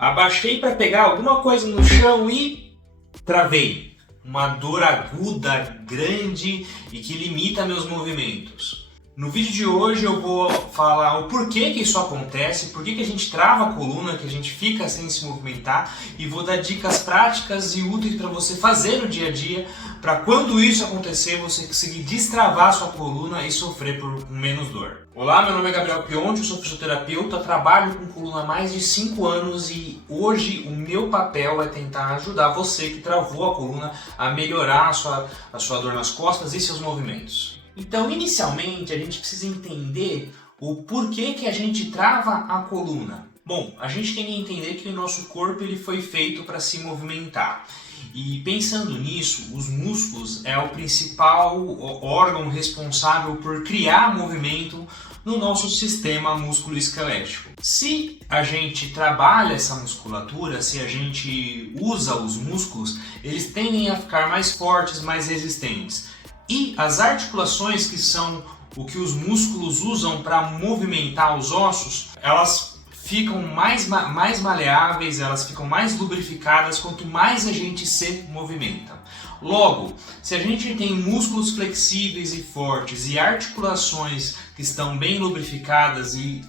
Abaixei para pegar alguma coisa no chão e travei. Uma dor aguda, grande e que limita meus movimentos. No vídeo de hoje eu vou falar o porquê que isso acontece, por que a gente trava a coluna, que a gente fica sem se movimentar, e vou dar dicas práticas e úteis para você fazer no dia a dia, para quando isso acontecer você conseguir destravar a sua coluna e sofrer por menos dor. Olá, meu nome é Gabriel Pionte, eu sou fisioterapeuta, trabalho com coluna há mais de 5 anos e hoje o meu papel é tentar ajudar você que travou a coluna a melhorar a sua dor nas costas e seus movimentos. Então, inicialmente, a gente precisa entender o porquê que a gente trava a coluna. Bom, a gente tem que entender que o nosso corpo ele foi feito para se movimentar. E pensando nisso, os músculos é o principal órgão responsável por criar movimento no nosso sistema músculo-esquelético. Se a gente trabalha essa musculatura, se a gente usa os músculos, eles tendem a ficar mais fortes, mais resistentes. E as articulações, que são o que os músculos usam para movimentar os ossos, elas ficam mais maleáveis, elas ficam mais lubrificadas quanto mais a gente se movimenta. Logo, se a gente tem músculos flexíveis e fortes e articulações que estão bem lubrificadas e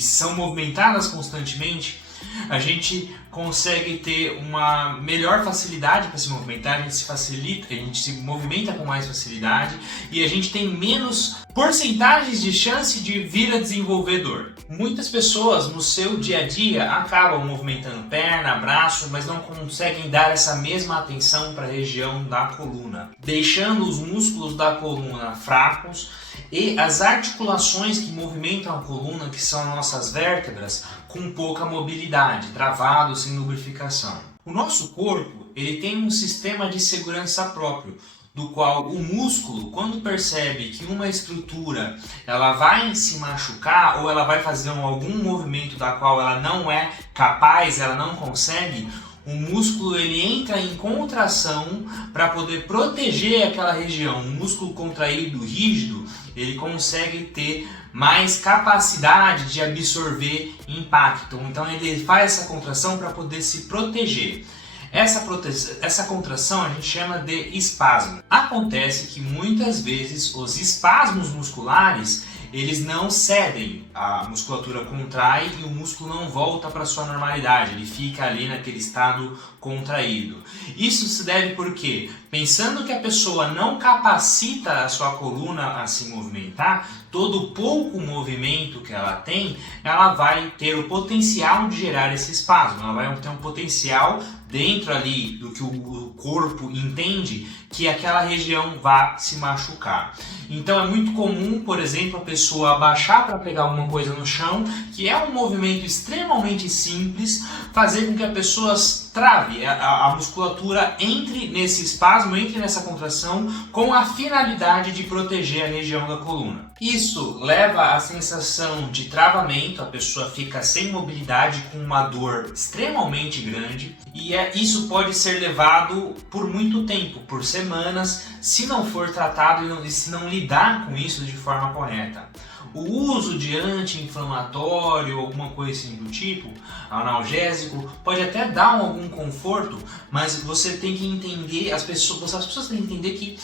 são movimentadas constantemente, a gente consegue ter uma melhor facilidade para se movimentar, a gente se movimenta com mais facilidade e a gente tem menos porcentagens de chance de vir a desenvolver dor. Muitas pessoas no seu dia a dia acabam movimentando perna, braço, mas não conseguem dar essa mesma atenção para a região da coluna, deixando os músculos da coluna fracos e as articulações que movimentam a coluna, que são as nossas vértebras, com pouca mobilidade, travados, sem lubrificação. O nosso corpo ele tem um sistema de segurança próprio, do qual o músculo, quando percebe que uma estrutura ela vai se machucar ou ela vai fazer algum movimento da qual ela não é capaz, ela não consegue, o músculo ele entra em contração para poder proteger aquela região. Um músculo contraído, rígido, ele consegue ter mais capacidade de absorver impacto. Então ele faz essa contração para poder se proteger. Essa contração a gente chama de espasmo. Acontece que muitas vezes os espasmos musculares eles não cedem, a musculatura contrai e o músculo não volta para sua normalidade, ele fica ali naquele estado contraído. Isso se deve porque, pensando que a pessoa não capacita a sua coluna a se movimentar, todo pouco movimento que ela tem, ela vai ter o potencial de gerar esse espasmo, ela vai ter um potencial dentro ali do que o corpo entende que aquela região vai se machucar. Então é muito comum, por exemplo, a pessoa abaixar para pegar alguma coisa no chão, que é um movimento extremamente simples, fazer com que a pessoa trave, a musculatura entre nesse espasmo, entre nessa contração, com a finalidade de proteger a região da coluna. Isso leva à sensação de travamento, a pessoa fica sem mobilidade, com uma dor extremamente grande, e isso pode ser levado por muito tempo, por semanas, se não for tratado e se não lidar com isso de forma correta. O uso de anti-inflamatório, alguma coisa assim do tipo, analgésico, pode até dar algum conforto, mas você tem que entender, as pessoas têm que entender que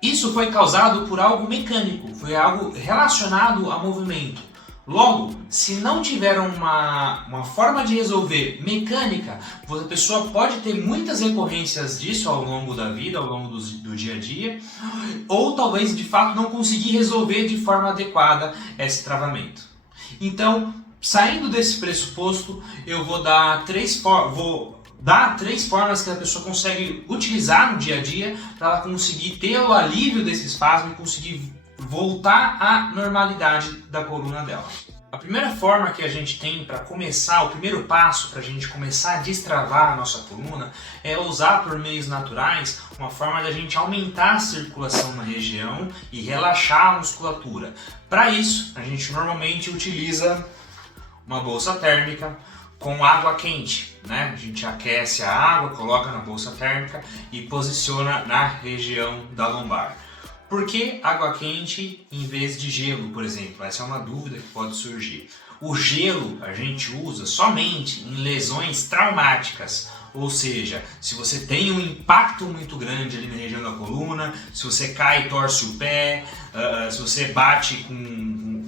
isso foi causado por algo mecânico, foi algo relacionado a movimento. Logo, se não tiver uma forma de resolver mecânica, a pessoa pode ter muitas recorrências disso ao longo da vida, ao longo do dia a dia, ou talvez de fato não conseguir resolver de forma adequada esse travamento. Então, saindo desse pressuposto, eu vou dar três formas que a pessoa consegue utilizar no dia a dia para ela conseguir ter o alívio desse espasmo e conseguir voltar à normalidade da coluna dela. A primeira forma que a gente tem para começar, o primeiro passo para a gente começar a destravar a nossa coluna é usar por meios naturais uma forma de a gente aumentar a circulação na região e relaxar a musculatura. Para isso, a gente normalmente utiliza uma bolsa térmica com água quente, né? A gente aquece a água, coloca na bolsa térmica e posiciona na região da lombar. Por que água quente em vez de gelo, por exemplo? Essa é uma dúvida que pode surgir. O gelo a gente usa somente em lesões traumáticas, ou seja, se você tem um impacto muito grande ali na região da coluna, se você cai e torce o pé, se você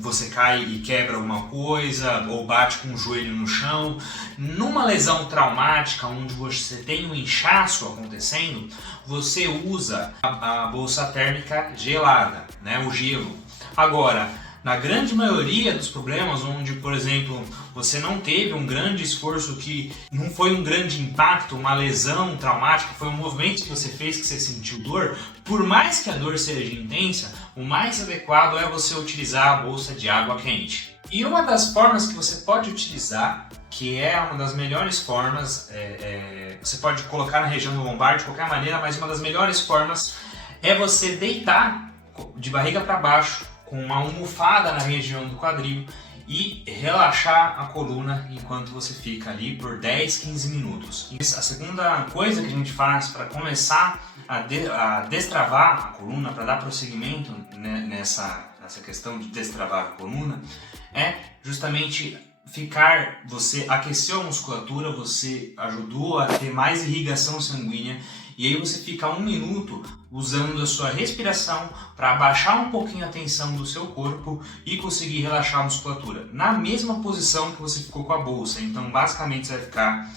você cai e quebra alguma coisa, ou bate com o joelho no chão, numa lesão traumática onde você tem um inchaço acontecendo, você usa a bolsa térmica gelada, né, o gelo. Agora, na grande maioria dos problemas onde, por exemplo, você não teve um grande esforço, que não foi um grande impacto, uma lesão traumática, foi um movimento que você fez que você sentiu dor, por mais que a dor seja intensa, o mais adequado é você utilizar a bolsa de água quente. E uma das formas que você pode utilizar, que é uma das melhores formas, você pode colocar na região do lombar de qualquer maneira, mas uma das melhores formas é você deitar de barriga para baixo, com uma almofada na região do quadril e relaxar a coluna enquanto você fica ali por 10, 15 minutos. A segunda coisa que a gente faz para começar a destravar a coluna, para dar prosseguimento nessa questão de destravar a coluna, é justamente você aqueceu a musculatura, você ajudou a ter mais irrigação sanguínea, e aí você fica 1 minuto usando a sua respiração para abaixar um pouquinho a tensão do seu corpo e conseguir relaxar a musculatura, na mesma posição que você ficou com a bolsa. Então basicamente você vai ficar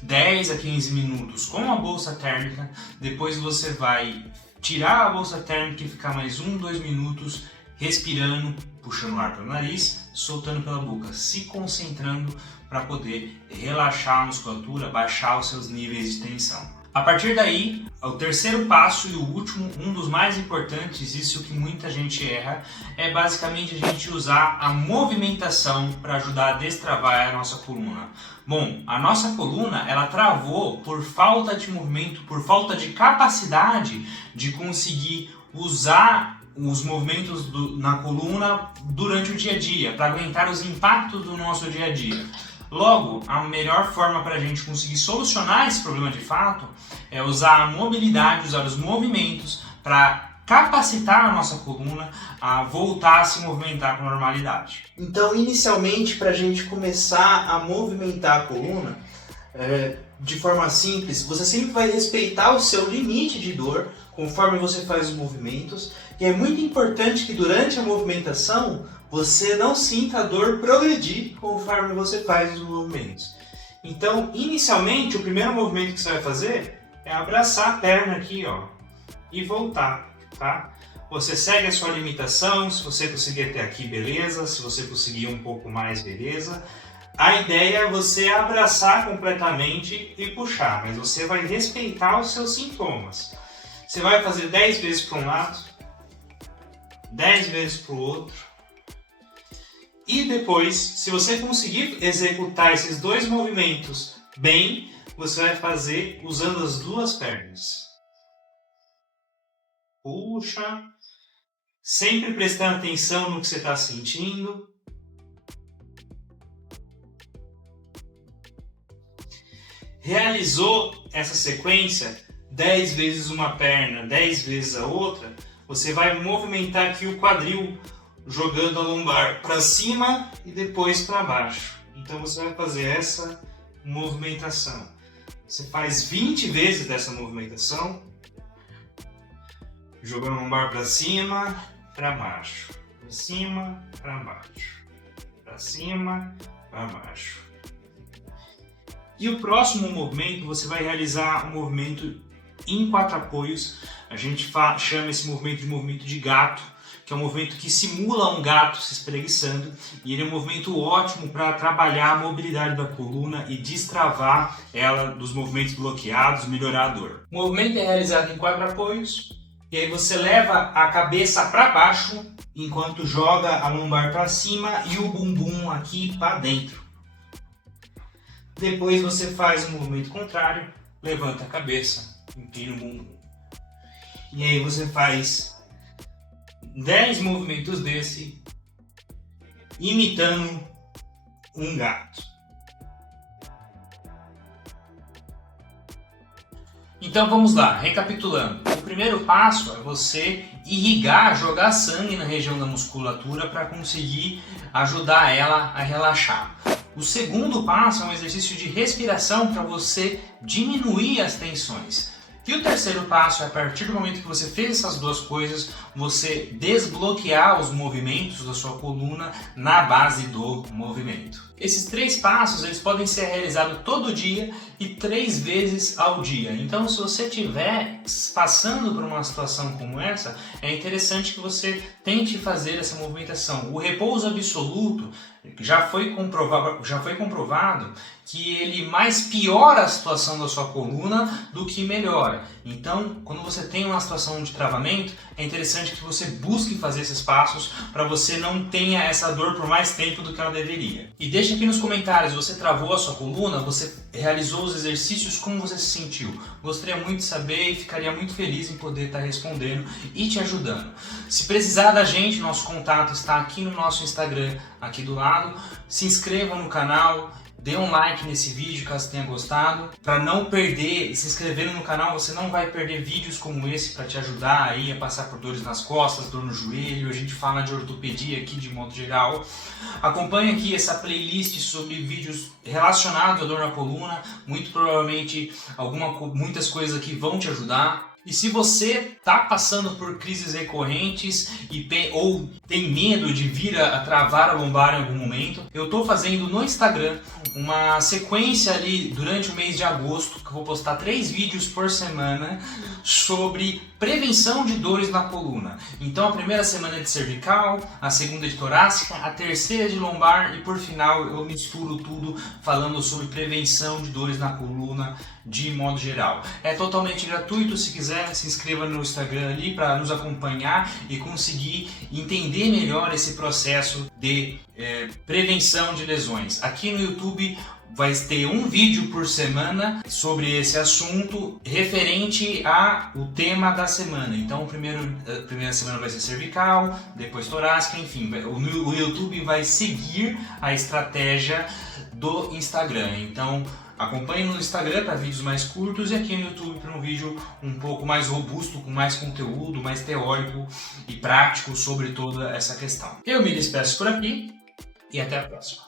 10 a 15 minutos com a bolsa térmica, depois você vai tirar a bolsa térmica e ficar mais 1, 2 minutos respirando, puxando o ar pelo nariz, soltando pela boca, se concentrando para poder relaxar a musculatura, baixar os seus níveis de tensão. A partir daí, o terceiro passo e o último, um dos mais importantes, isso que muita gente erra, é basicamente a gente usar a movimentação para ajudar a destravar a nossa coluna. Bom, a nossa coluna, ela travou por falta de movimento, por falta de capacidade de conseguir usar os movimentos na coluna durante o dia a dia, para aguentar os impactos do nosso dia a dia. Logo, a melhor forma para a gente conseguir solucionar esse problema de fato é usar a mobilidade, usar os movimentos para capacitar a nossa coluna a voltar a se movimentar com normalidade. Então, inicialmente, para a gente começar a movimentar a coluna, de forma simples, você sempre vai respeitar o seu limite de dor conforme você faz os movimentos, e é muito importante que durante a movimentação você não sinta a dor progredir conforme você faz os movimentos. Então, inicialmente, o primeiro movimento que você vai fazer é abraçar a perna aqui, ó, e voltar, tá? Você segue a sua limitação, se você conseguir até aqui, beleza, se você conseguir um pouco mais, beleza. A ideia é você abraçar completamente e puxar, mas você vai respeitar os seus sintomas. Você vai fazer 10 vezes para um lado, 10 vezes para o outro. E depois, se você conseguir executar esses dois movimentos bem, você vai fazer usando as duas pernas. Puxa, sempre prestando atenção no que você está sentindo. Realizou essa sequência, 10 vezes uma perna, 10 vezes a outra, você vai movimentar aqui o quadril, jogando a lombar para cima e depois para baixo. Então você vai fazer essa movimentação. Você faz 20 vezes dessa movimentação, jogando a lombar para cima, para baixo, para cima, para baixo, para cima, para baixo. E o próximo movimento, você vai realizar um movimento em 4 apoios. A gente chama esse movimento de movimento de gato, que é um movimento que simula um gato se espreguiçando, e ele é um movimento ótimo para trabalhar a mobilidade da coluna e destravar ela dos movimentos bloqueados, melhorar a dor. O movimento é realizado em 4 apoios, e aí você leva a cabeça para baixo, enquanto joga a lombar para cima e o bumbum aqui para dentro. Depois você faz o movimento contrário, levanta a cabeça, empina o bumbum. E aí você faz 10 movimentos desse, imitando um gato. Então vamos lá, recapitulando. primeiro passo é você irrigar, jogar sangue na região da musculatura para conseguir ajudar ela a relaxar. O segundo passo é um exercício de respiração para você diminuir as tensões. E o terceiro passo é, a partir do momento que você fez essas duas coisas, você desbloquear os movimentos da sua coluna na base do movimento. Esses 3 passos eles podem ser realizados todo dia e 3 vezes ao dia. Então, se você estiver passando por uma situação como essa, é interessante que você tente fazer essa movimentação. O repouso absoluto já foi comprovado que ele mais piora a situação da sua coluna do que melhora. Então, quando você tem uma situação de travamento, é interessante que você busque fazer esses passos para você não tenha essa dor por mais tempo do que ela deveria. E deixa aqui nos comentários, você travou a sua coluna, você realizou os exercícios, como você se sentiu? Gostaria muito de saber e ficaria muito feliz em poder estar respondendo e te ajudando. Se precisar da gente, nosso contato está aqui no nosso Instagram, aqui do lado. Se inscreva no canal, dê um like nesse vídeo caso tenha gostado, para não perder, se inscrevendo no canal você não vai perder vídeos como esse para te ajudar aí a passar por dores nas costas, dor no joelho, a gente fala de ortopedia aqui de modo geral. Acompanhe aqui essa playlist sobre vídeos relacionados à dor na coluna, muito provavelmente muitas coisas aqui vão te ajudar. E se você está passando por crises recorrentes ou tem medo de vir a travar a lombar em algum momento, eu estou fazendo no Instagram uma sequência ali durante o mês de agosto, que eu vou postar 3 vídeos por semana sobre prevenção de dores na coluna. Então a primeira semana é de cervical, a segunda é de torácica, a terceira é de lombar e por final eu misturo tudo falando sobre prevenção de dores na coluna de modo geral. É totalmente gratuito, se quiser se inscreva no Instagram ali para nos acompanhar e conseguir entender melhor esse processo de prevenção de lesões. Aqui no YouTube vai ter um vídeo por semana sobre esse assunto referente ao tema da semana. Então a primeira semana vai ser cervical, depois torácica, enfim. O YouTube vai seguir a estratégia do Instagram. Então acompanhe no Instagram para vídeos mais curtos e aqui no YouTube para um vídeo um pouco mais robusto, com mais conteúdo, mais teórico e prático sobre toda essa questão. Eu me despeço por aqui e até a próxima.